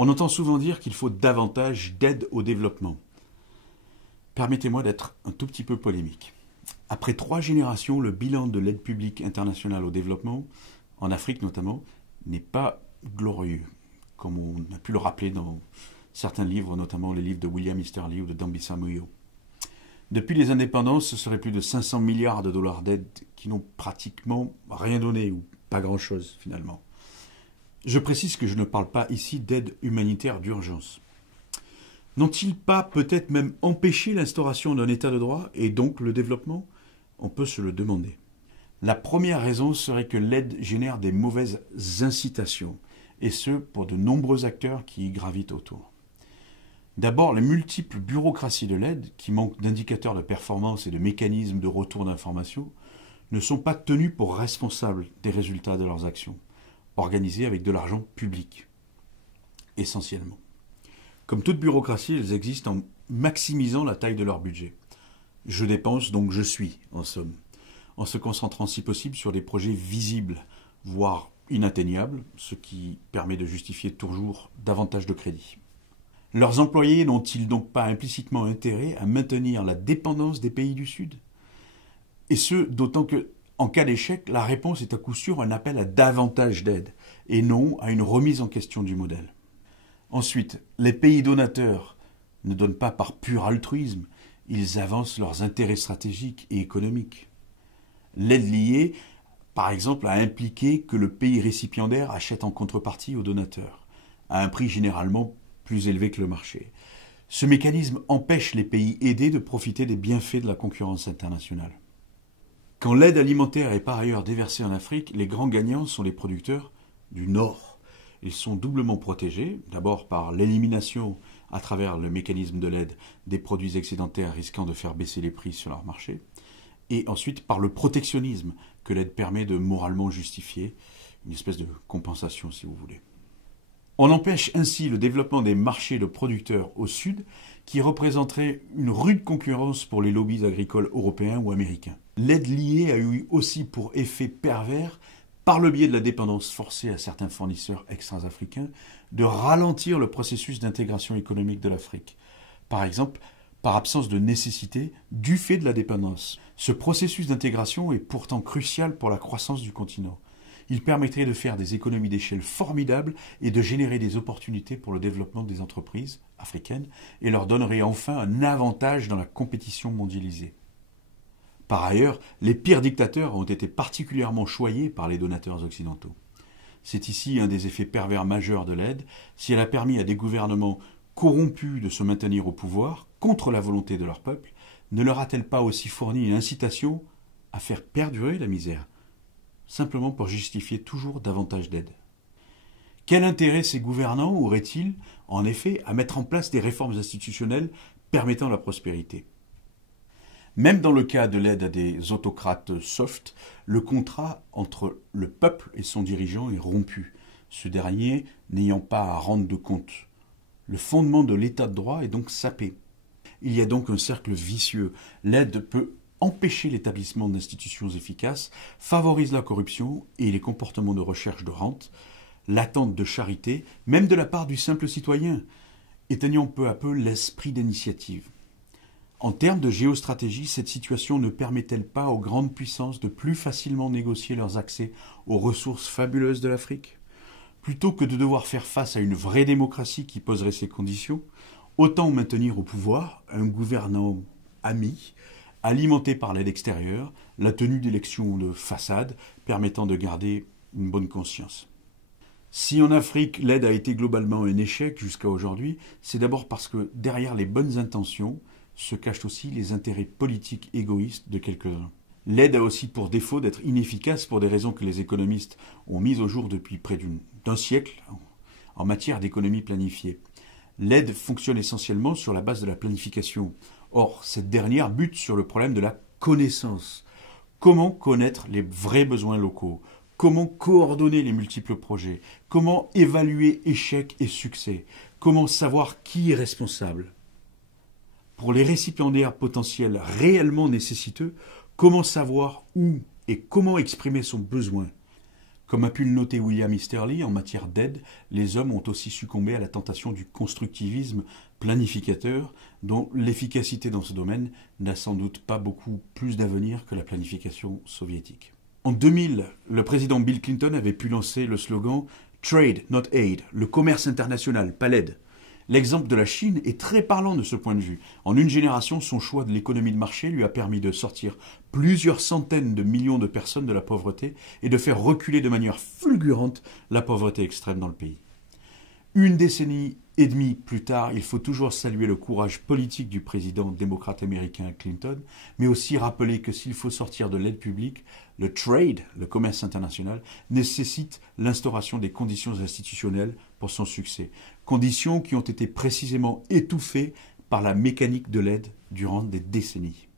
On entend souvent dire qu'il faut davantage d'aide au développement. Permettez-moi d'être un tout petit peu polémique. Après 3 générations, le bilan de l'aide publique internationale au développement, en Afrique notamment, n'est pas glorieux, comme on a pu le rappeler dans certains livres, notamment les livres de William Easterly ou de Dambisa Moyo. Depuis les indépendances, ce serait plus de 500 milliards de dollars d'aide qui n'ont pratiquement rien donné, ou pas grand-chose finalement. Je précise que je ne parle pas ici d'aide humanitaire d'urgence. N'ont-ils pas peut-être même empêché l'instauration d'un état de droit et donc le développement? On peut se le demander. La première raison serait que l'aide génère des mauvaises incitations, et ce pour de nombreux acteurs qui y gravitent autour. D'abord, les multiples bureaucraties de l'aide, qui manquent d'indicateurs de performance et de mécanismes de retour d'information, ne sont pas tenus pour responsables des résultats de leurs actions, organisées avec de l'argent public, essentiellement. Comme toute bureaucratie, elles existent en maximisant la taille de leur budget. Je dépense, donc je suis, en somme, en se concentrant si possible sur des projets visibles, voire inatteignables, ce qui permet de justifier toujours davantage de crédit. Leurs employés n'ont-ils donc pas implicitement intérêt à maintenir la dépendance des pays du Sud? Et ce, d'autant que, en cas d'échec, la réponse est à coup sûr un appel à davantage d'aide, et non à une remise en question du modèle. Ensuite, les pays donateurs ne donnent pas par pur altruisme, ils avancent leurs intérêts stratégiques et économiques. L'aide liée, par exemple, a impliqué que le pays récipiendaire achète en contrepartie aux donateurs, à un prix généralement plus élevé que le marché. Ce mécanisme empêche les pays aidés de profiter des bienfaits de la concurrence internationale. Quand l'aide alimentaire est par ailleurs déversée en Afrique, les grands gagnants sont les producteurs du Nord. Ils sont doublement protégés, d'abord par l'élimination, à travers le mécanisme de l'aide, des produits excédentaires risquant de faire baisser les prix sur leur marché, et ensuite par le protectionnisme que l'aide permet de moralement justifier, une espèce de compensation si vous voulez. On empêche ainsi le développement des marchés de producteurs au Sud, qui représenteraient une rude concurrence pour les lobbies agricoles européens ou américains. L'aide liée a eu aussi pour effet pervers, par le biais de la dépendance forcée à certains fournisseurs extra-africains, de ralentir le processus d'intégration économique de l'Afrique. Par exemple, par absence de nécessité du fait de la dépendance. Ce processus d'intégration est pourtant crucial pour la croissance du continent. Il permettrait de faire des économies d'échelle formidables et de générer des opportunités pour le développement des entreprises africaines et leur donnerait enfin un avantage dans la compétition mondialisée. Par ailleurs, les pires dictateurs ont été particulièrement choyés par les donateurs occidentaux. C'est ici un des effets pervers majeurs de l'aide, si elle a permis à des gouvernements corrompus de se maintenir au pouvoir, contre la volonté de leur peuple, ne leur a-t-elle pas aussi fourni une incitation à faire perdurer la misère, simplement pour justifier toujours davantage d'aide? Quel intérêt ces gouvernants auraient-ils, en effet, à mettre en place des réformes institutionnelles permettant la prospérité? Même dans le cas de l'aide à des autocrates soft, le contrat entre le peuple et son dirigeant est rompu, ce dernier n'ayant pas à rendre de compte. Le fondement de l'état de droit est donc sapé. Il y a donc un cercle vicieux. L'aide peut empêcher l'établissement d'institutions efficaces, favorise la corruption et les comportements de recherche de rente, l'attente de charité, même de la part du simple citoyen, éteignant peu à peu l'esprit d'initiative. En termes de géostratégie, cette situation ne permet-elle pas aux grandes puissances de plus facilement négocier leurs accès aux ressources fabuleuses de l'Afrique? Plutôt que de devoir faire face à une vraie démocratie qui poserait ces conditions, autant maintenir au pouvoir un gouvernant ami, alimenté par l'aide extérieure, la tenue d'élections de façade permettant de garder une bonne conscience. Si en Afrique l'aide a été globalement un échec jusqu'à aujourd'hui, c'est d'abord parce que derrière les bonnes intentions se cachent aussi les intérêts politiques égoïstes de quelques-uns. L'aide a aussi pour défaut d'être inefficace pour des raisons que les économistes ont mises au jour depuis près d'un siècle en matière d'économie planifiée. L'aide fonctionne essentiellement sur la base de la planification. Or, cette dernière bute sur le problème de la connaissance. Comment connaître les vrais besoins locaux? Comment coordonner les multiples projets? Comment évaluer échec et succès? Comment savoir qui est responsable? Pour les récipiendaires potentiels réellement nécessiteux, comment savoir où et comment exprimer son besoin? Comme a pu le noter William Easterly, en matière d'aide, les hommes ont aussi succombé à la tentation du constructivisme planificateur, dont l'efficacité dans ce domaine n'a sans doute pas beaucoup plus d'avenir que la planification soviétique. En 2000, le président Bill Clinton avait pu lancer le slogan « Trade, not aid », le commerce international, pas l'aide. L'exemple de la Chine est très parlant de ce point de vue. En une génération, son choix de l'économie de marché lui a permis de sortir plusieurs centaines de millions de personnes de la pauvreté et de faire reculer de manière fulgurante la pauvreté extrême dans le pays. Une décennie et demie plus tard, il faut toujours saluer le courage politique du président démocrate américain Clinton, mais aussi rappeler que s'il faut sortir de l'aide publique, le trade, le commerce international, nécessite l'instauration des conditions institutionnelles pour son succès. Conditions qui ont été précisément étouffées par la mécanique de l'aide durant des décennies.